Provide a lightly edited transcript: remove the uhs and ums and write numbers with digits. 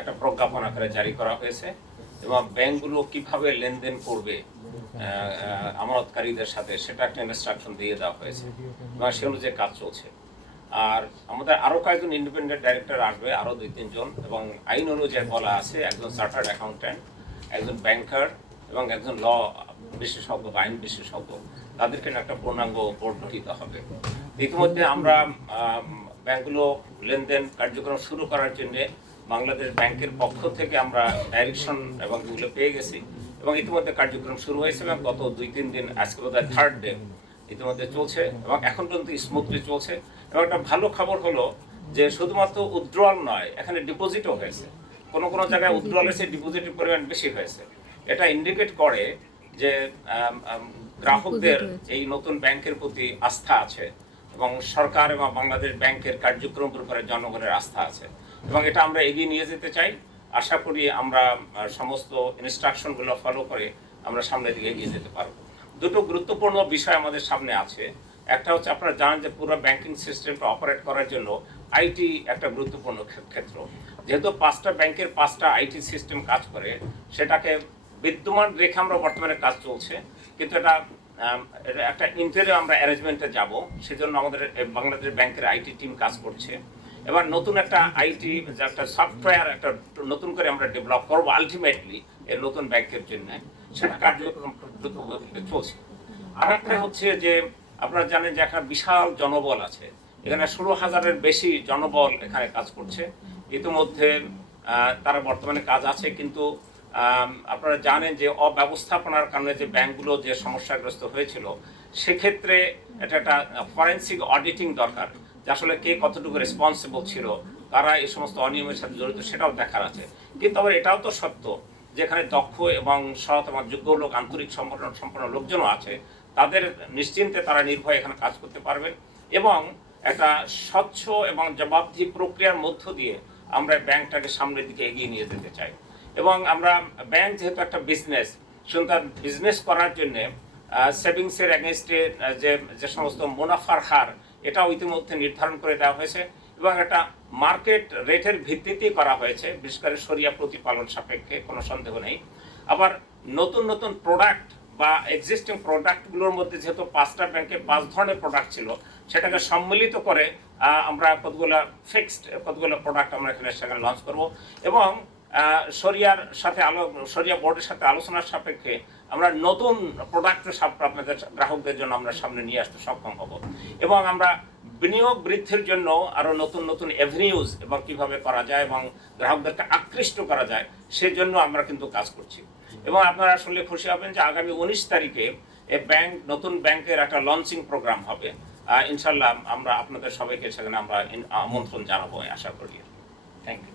একটা প্রজ্ঞাপন আকারে জারি করা হয়েছে এবং ব্যাংকগুলো কিভাবে লেনদেন করবে আমানতকারীদের সাথে সেটা একটা ইনস্ট্রাকশন দিয়ে দেওয়া হয়েছে এবং সে অনুযায়ী কাজ চলছে। আর আমাদের আরও কয়েকজন ইন্ডিপেন্ডেন্ট ডাইরেক্টর আসবে, আরও 2-3 জন, এবং আইন অনুযায়ী বলা আছে একজন চার্টার্ড অ্যাকাউন্ট্যান্ট, একজন ব্যাংকার এবং একজন ল বিশেষজ্ঞ, আইন বিশেষজ্ঞ, তাদেরকে একটা পূর্ণাঙ্গ বোর্ড গঠিত হবে। ইতিমধ্যে আমরা ব্যাংকগুলো লেনদেন কার্যক্রম শুরু করার জন্য বাংলাদেশ ব্যাংকের পক্ষ থেকে আমরা ডাইরেকশন এবং এগুলো পেয়ে গেছি এবং ইতিমধ্যে কার্যক্রম শুরু হয়েছে এবং গত 2-3 দিন, আজকে বোধহয় 3rd ডে ইতিমধ্যে চলছে এবং এখন পর্যন্ত স্মুথলি চলছে। এবং একটা ভালো খবর হলো যে শুধুমাত্র উইথড্রয়াল নয়, এখানে ডিপোজিটও হয়েছে। কোনো কোনো জায়গায় উইথড্রয়ালের চেয়ে ডিপোজিটের পরিমাণ বেশি হয়েছে। এটা ইন্ডিকেট করে যে গ্রাহকদের এই নতুন ব্যাংকের প্রতি আস্থা আছে এবং সরকার এবং বাংলাদেশ ব্যাংকের কার্যক্রমের উপরে জনগণের আস্থা আছে এবং এটা আমরা এগিয়ে নিয়ে যেতে চাই। আশা করি আমরা সমস্ত ইনস্ট্রাকশনগুলো ফলো করে আমরা সামনের দিকে এগিয়ে যেতে পারবো। দুটো গুরুত্বপূর্ণ বিষয় আমাদের সামনে আছে। একটা হচ্ছে, আপনারা জানেন যে পুরো ব্যাংকিং সিস্টেমটা অপারেট করার জন্য আইটি একটা গুরুত্বপূর্ণ ক্ষেত্র। যেহেতু 5টা ব্যাংকের 5টা আইটি সিস্টেম কাজ করে, সেটাকে বিদ্যমান রেখে আমরা বর্তমানে কাজ চলছে, কিন্তু এটা একটা ইন্টেরিয়র আমরা অ্যারেঞ্জমেন্টে যাব। সেজন্য আমাদের বাংলাদেশ ব্যাংকের আইটি টিম কাজ করছে। এবার নতুন একটা আইটি, একটা সফটওয়্যার একটা নতুন করে আমরা ডেভেলপ করবো আলটিমেটলি এর নতুন ব্যাংকের জন্য, সেটা কার্যক্রম দ্রুত গতিতে চলছে। আর একটা হচ্ছে যে, আপনারা জানেন যে একটা বিশাল জনবল আছে, এখানে 16,000-এর বেশি জনবল এখানে কাজ করছে। ইতিমধ্যে তারা বর্তমানে কাজ আছে, কিন্তু আপনারা জানেন যে অব্যবস্থাপনার কারণে যে ব্যাংকগুলো যে সমস্যাগ্রস্ত হয়েছিল, সেক্ষেত্রে এটা একটা ফরেন্সিক অডিটিং দরকার, যে আসলে কে কতটুকু রেসপন্সিবল ছিল, কারা এই সমস্ত অনিয়মের সাথে জড়িত, সেটাও দেখার আছে। কিন্তু আবার এটাও তো সত্য, যেখানে দক্ষ এবং সৎ এবং যোগ্য লোক, আন্তরিক সম্পন্ন লোকজনও আছে, তাদের নিশ্চিন্তে তারা নির্ভয়ে এখানে কাজ করতে পারবেন এবং একটা স্বচ্ছ এবং জবাবদিহি প্রক্রিয়ার মধ্য দিয়ে আমরা ব্যাংকটাকে সামনের দিকে এগিয়ে নিয়ে যেতে চাই। এবং আমরা ব্যাংক যেহেতু একটা বিজনেস, শুধু তার বিজনেস করার জন্যে সেভিংসের এগেনস্টে যে সমস্ত মুনাফার হার, এটাও ইতিমধ্যে নির্ধারণ করে দেওয়া হয়েছে এবং একটা মার্কেট রেটের ভিত্তিতেই করা হয়েছে, বিশেষ করে শরিয়া প্রতিপালন সাপেক্ষে, কোনো সন্দেহ নেই। আবার নতুন নতুন প্রোডাক্ট বা এক্সিস্টিং প্রোডাক্টগুলোর মধ্যে যেহেতু 5টা ব্যাংকে 5 ধরনের প্রোডাক্ট ছিল, সেটাকে সম্মিলিত করে আমরা কতগুলো প্রোডাক্ট আমরা সেখানে লঞ্চ করব এবং শরিয়া বোর্ডের সাথে আলোচনার সাপেক্ষে আমরা নতুন প্রোডাক্ট আপনাদের গ্রাহকদের জন্য আমরা সামনে নিয়ে আসতে সক্ষম হব এবং আমরা বিনিয়োগ বৃদ্ধির জন্য আরও নতুন নতুন এভিনিউজ এবং কীভাবে করা যায় এবং গ্রাহকদেরকে আকৃষ্ট করা যায়, সেজন্য আমরা কিন্তু কাজ করছি। এবং আপনারা আসলে খুশি হবেন যে আগামী 19 তারিখে নতুন ব্যাংকের একটা লঞ্চিং প্রোগ্রাম হবে। ইনশাল্লাহ আমরা আপনাদের সবাইকে সেখানে আমরা আমন্ত্রণ জানাবো, আশা করি। Thank you.